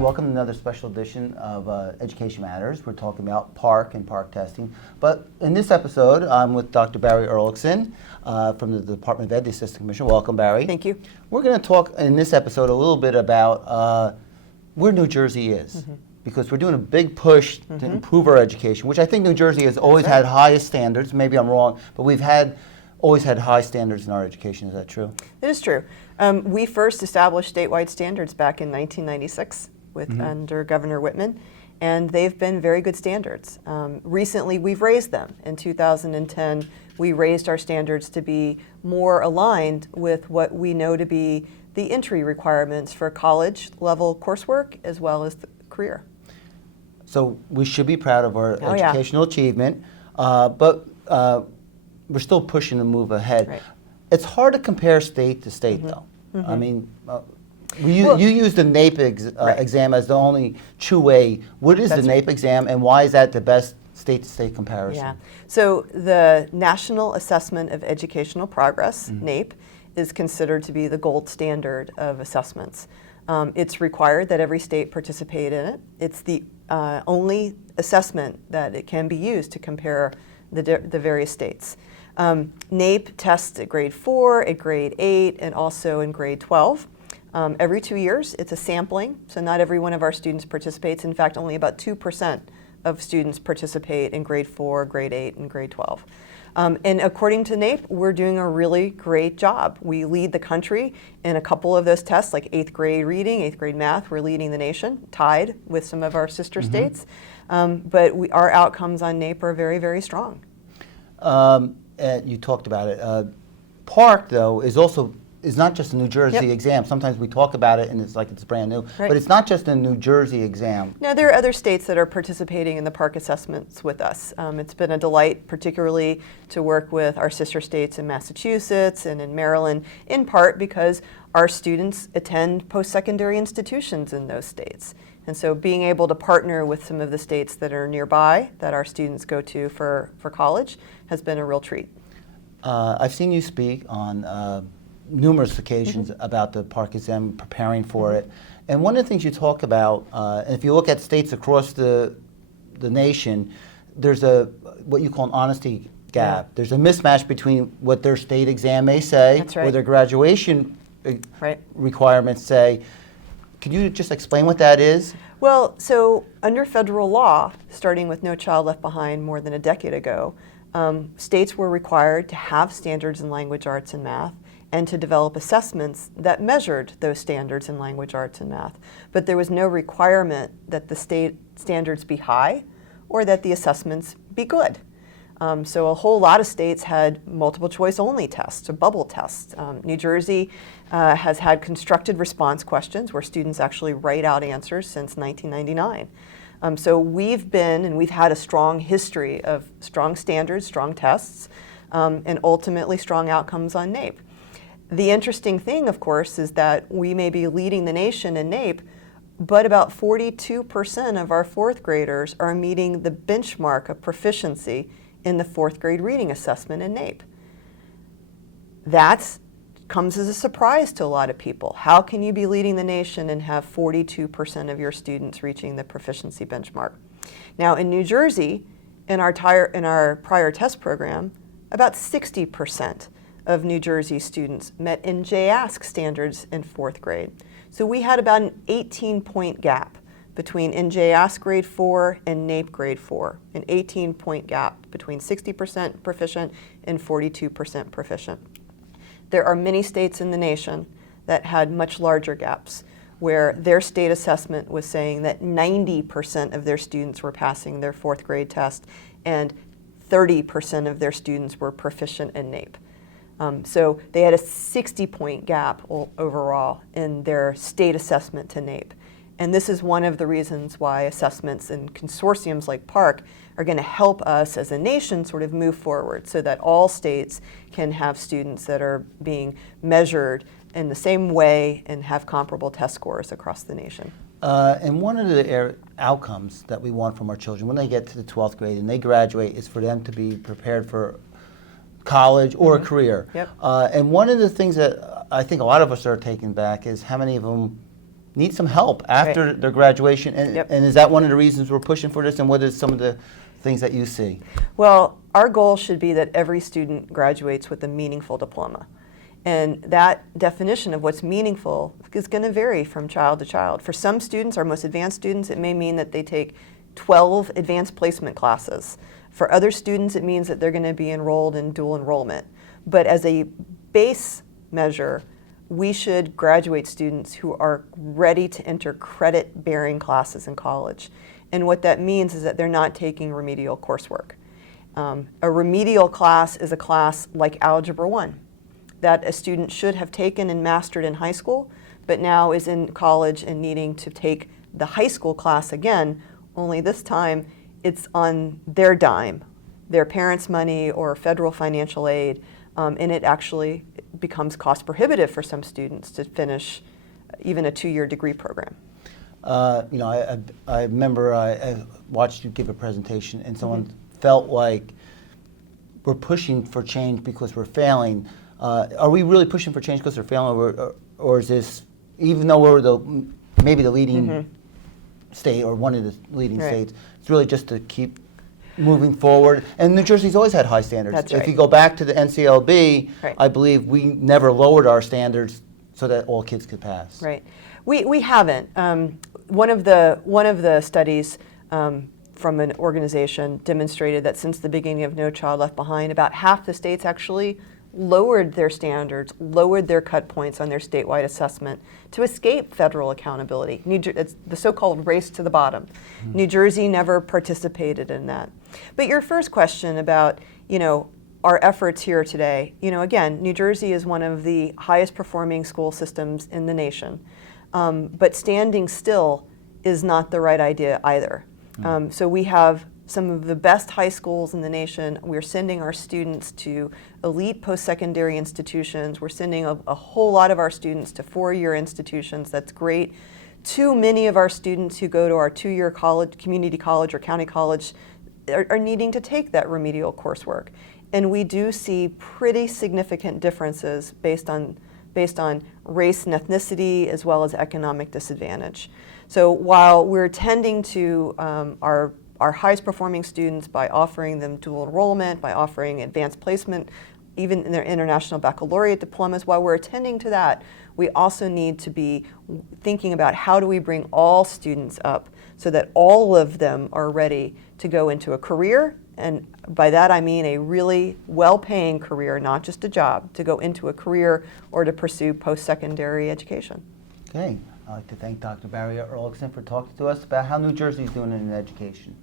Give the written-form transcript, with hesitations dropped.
welcome to another special edition of Education Matters. We're talking about PARCC and PARCC testing. But in this episode, I'm with Dr. Barry Ehrlichson from the Department of Ed, the Assistant Commissioner. Welcome, Barry. Thank you. We're going to talk in this episode a little bit about where New Jersey is. Because we're doing a big push to improve our education, which I think New Jersey has always had highest standards. Maybe I'm wrong, but we've always had high standards in our education. Is that true? It is true. We first established statewide standards back in 1996 under Governor Whitman, and they've been very good standards. Recently, we've raised them. In 2010, we raised our standards to be more aligned with what we know to be the entry requirements for college-level coursework as well as the career. So we should be proud of our educational achievement, but we're still pushing to move ahead. Right. It's hard to compare state to state, though. I mean, you use the NAEP exam as the only true way. What is the NAEP exam, and why is that the best state-to-state comparison? Yeah. So the National Assessment of Educational Progress, NAEP, is considered to be the gold standard of assessments. It's required that every state participate in it. It's the only assessment that it can be used to compare the various states. NAEP tests at grade 4, at grade 8, and also in grade 12. Every 2 years, it's a sampling, so not every one of our students participates. In fact, only about 2% of students participate in grade 4, grade 8, and grade 12. And according to NAEP, we're doing a really great job. We lead the country in a couple of those tests, like 8th grade reading, 8th grade math. We're leading the nation, tied with some of our sister states. But our outcomes on NAEP are very, very strong. You talked about it. PARCC, though, is not just a New Jersey exam. Sometimes we talk about it and it's like it's brand new. But it's not just a New Jersey exam. No, there are other states that are participating in the PARCC assessments with us. It's been a delight, particularly to work with our sister states in Massachusetts and in Maryland, in part because our students attend post-secondary institutions in those states. And so being able to partner with some of the states that are nearby that our students go to for college has been a real treat. I've seen you speak on numerous occasions about the PARCC exam, preparing for it. And one of the things you talk about, and if you look at states across the nation, there's what you call an honesty gap. There's a mismatch between what their state exam may say or their graduation requirements say. Could you just explain what that is? Well, so under federal law, starting with No Child Left Behind more than a decade ago, states were required to have standards in language arts and math and to develop assessments that measured those standards in language arts and math. But there was no requirement that the state standards be high or that the assessments be good. So a whole lot of states had multiple choice only tests, or bubble tests. New Jersey has had constructed response questions where students actually write out answers since 1999. So we've had a strong history of strong standards, strong tests, and ultimately strong outcomes on NAEP. The interesting thing, of course, is that we may be leading the nation in NAEP, but about 42% of our fourth graders are meeting the benchmark of proficiency in the fourth grade reading assessment in NAEP. That comes as a surprise to a lot of people. How can you be leading the nation and have 42% of your students reaching the proficiency benchmark? Now, in New Jersey, in our prior test program, about 60% of New Jersey students met NJASC standards in fourth grade. So we had about an 18-point gap between NJASC grade 4 and NAEP grade 4, an 18-point gap between 60% proficient and 42% proficient. There are many states in the nation that had much larger gaps, where their state assessment was saying that 90% of their students were passing their fourth grade test and 30% of their students were proficient in NAEP. So they had a 60-point gap overall in their state assessment to NAEP. And this is one of the reasons why assessments and consortiums like PARCC are going to help us as a nation sort of move forward so that all states can have students that are being measured in the same way and have comparable test scores across the nation. And one of the outcomes that we want from our children when they get to the 12th grade and they graduate is for them to be prepared for college or a career. Yep. And one of the things that I think a lot of us are taken back is how many of them need some help after their graduation. And, Yep. and is that one of the reasons we're pushing for this? And what are some of the things that you see? Well, our goal should be that every student graduates with a meaningful diploma. And that definition of what's meaningful is going to vary from child to child. For some students, our most advanced students, it may mean that they take 12 advanced placement classes. For other students, it means that they're going to be enrolled in dual enrollment. But as a base measure, we should graduate students who are ready to enter credit-bearing classes in college. And what that means is that they're not taking remedial coursework. A remedial class is a class like Algebra 1 that a student should have taken and mastered in high school, but now is in college and needing to take the high school class again, only this time it's on their dime, their parents' money or federal financial aid, and it actually becomes cost prohibitive for some students to finish even a 2-year degree program. You know, I remember I watched you give a presentation, and someone felt like we're pushing for change because we're failing. Are we really pushing for change because we're failing, or is this, even though we're maybe the leading state or one of the leading states, it's really just to keep moving forward? And New Jersey's always had high standards. That's right. If you go back to the NCLB, Right. I believe we never lowered our standards so that all kids could pass. Right. We haven't. One of the studies from an organization demonstrated that since the beginning of No Child Left Behind, about half the states actually lowered their standards, lowered their cut points on their statewide assessment to escape federal accountability. It's the so-called race to the bottom. New Jersey never participated in that. But your first question about, you know, our efforts here today, you know, again, New Jersey is one of the highest performing school systems in the nation. But standing still is not the right idea either. So we have some of the best high schools in the nation. We're sending our students to elite post-secondary institutions. We're sending a whole lot of our students to 4-year institutions. That's great. Too many of our students who go to our 2-year college, community college or county college are needing to take that remedial coursework. And we do see pretty significant differences based on race and ethnicity as well as economic disadvantage. So while we're tending to our highest performing students by offering them dual enrollment, by offering advanced placement, even in their international baccalaureate diplomas, while we're attending to that, we also need to be thinking about how do we bring all students up so that all of them are ready to go into a career, and by that I mean a really well-paying career, not just a job, to go into a career or to pursue post-secondary education. Okay, I'd like to thank Dr. Barry Erlickson for talking to us about how New Jersey is doing in education.